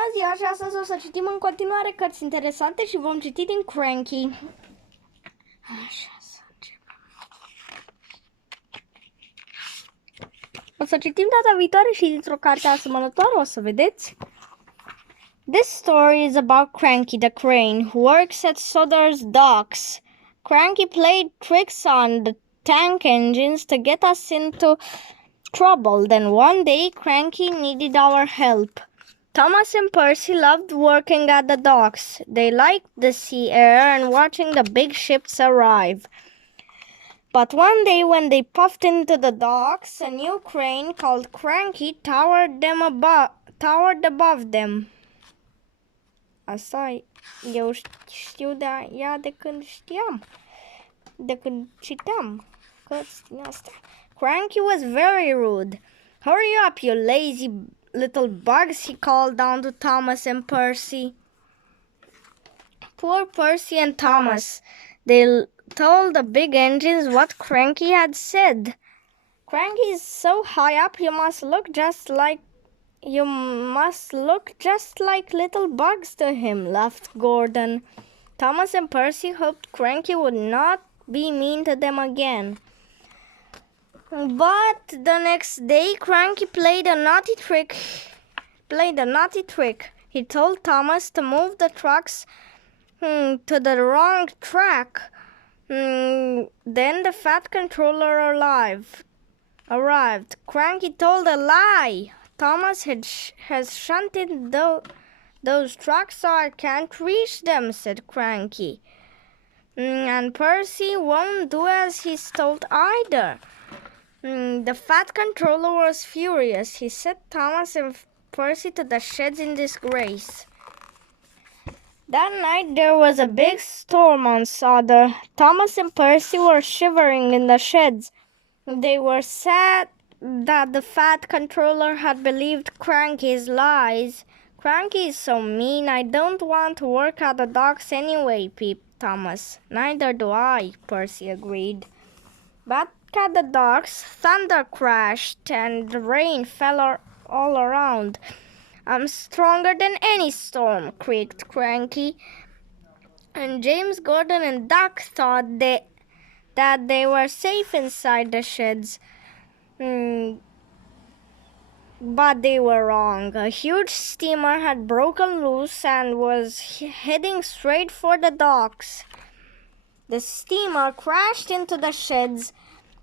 Bună ziua și astăzi o să citim în continuare cărți interesante și vom citi din Cranky. Așa să începem. O să citim data viitoare și dintr-o carte asemănătoare, o să vedeți. This story is about Cranky the crane who works at Sodder's docks. Cranky played tricks on the tank engines to get us into trouble. Then one day Cranky needed our help. Thomas and Percy loved working at the docks. They liked the sea air and watching the big ships arrive. But one day when they puffed into the docks, a new crane called Cranky towered above them. Asta eu știu de ea de când știam, de când citeam cărți din astea. Cranky was very rude. Hurry up, you lazy little bugs, he called down to Thomas and Percy. Poor Percy and Thomas. They told the big engines what Cranky had said. Cranky is so high up, you must look just like little bugs to him, laughed Gordon. Thomas and Percy hoped Cranky would not be mean to them again. But the next day, Cranky played a naughty trick. He told Thomas to move the trucks to the wrong track. Then the fat controller arrived. Cranky told a lie. Thomas has shunted those trucks so I can't reach them, said Cranky. And Percy won't do as he's told either. The fat controller was furious. He sent Thomas and Percy to the sheds in disgrace. That night there was a big storm on Sodder. Thomas and Percy were shivering in the sheds. They were sad that the fat controller had believed Cranky's lies. Cranky is so mean. I don't want to work at the docks anyway, peeped Thomas. Neither do I, Percy agreed. Back at the docks, thunder crashed and rain fell all around. I'm stronger than any storm, creaked Cranky. And James, Gordon, and Duck thought that they were safe inside the sheds. But they were wrong. A huge steamer had broken loose and was heading straight for the docks. The steamer crashed into the sheds,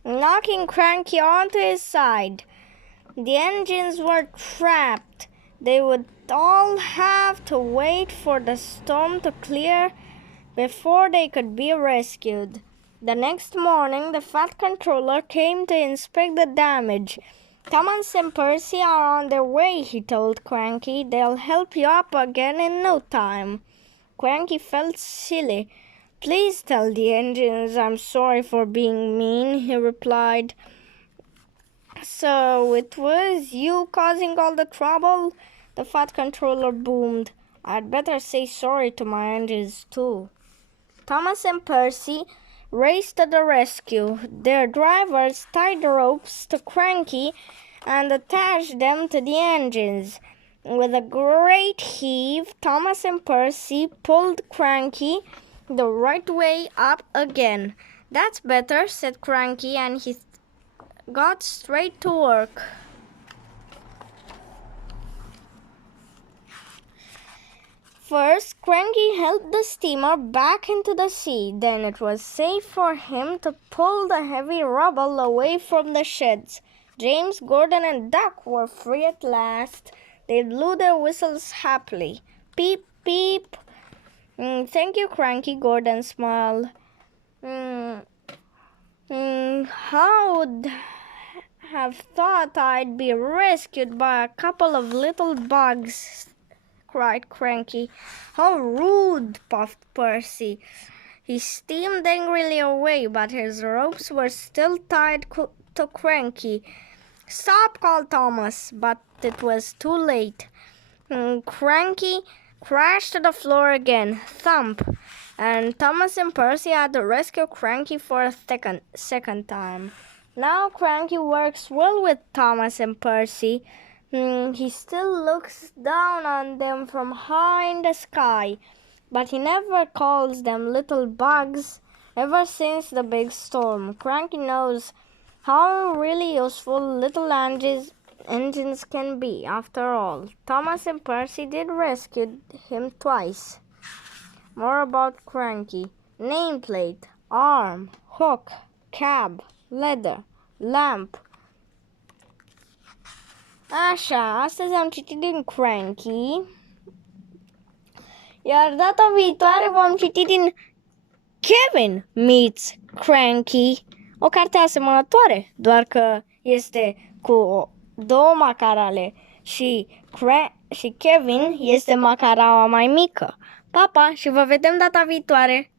knocking Cranky onto his side. The engines were trapped. They would all have to wait for the storm to clear before they could be rescued. The next morning, the fat controller came to inspect the damage. Thomas and Percy are on their way, he told Cranky. They'll help you up again in no time. Cranky felt silly. Please tell the engines I'm sorry for being mean, he replied. So it was you causing all the trouble? The fat controller boomed. I'd better say sorry to my engines too. Thomas and Percy raced to the rescue. Their drivers tied the ropes to Cranky and attached them to the engines. With a great heave, Thomas and Percy pulled Cranky the right way up again. That's better, said Cranky, and he got straight to work. First, Cranky helped the steamer back into the sea. Then it was safe for him to pull the heavy rubble away from the sheds. James, Gordon, and Duck were free at last. They blew their whistles happily. Beep, beep. Thank you, Cranky, Gordon smiled. How would have thought I'd be rescued by a couple of little bugs, cried Cranky. How rude, puffed Percy. He steamed angrily away, but his ropes were still tied to Cranky. Stop, called Thomas, but it was too late. Cranky crashed to the floor again, thump, and Thomas and Percy had to rescue Cranky for a second time. Now Cranky works well with Thomas and Percy. He still looks down on them from high in the sky, but he never calls them little bugs ever since the big storm. Cranky knows how really useful little engines can be. After all, Thomas and Percy did rescue him twice. More about Cranky. Nameplate, arm, hook, cab, ladder, lamp. Așa, astăzi am citit din Cranky, iar data viitoare vom citi din Kevin Meets Cranky, o carte asemănătoare, doar că este cu două macarale și Kevin este macaraua mai mică. Pa, pa și vă vedem data viitoare!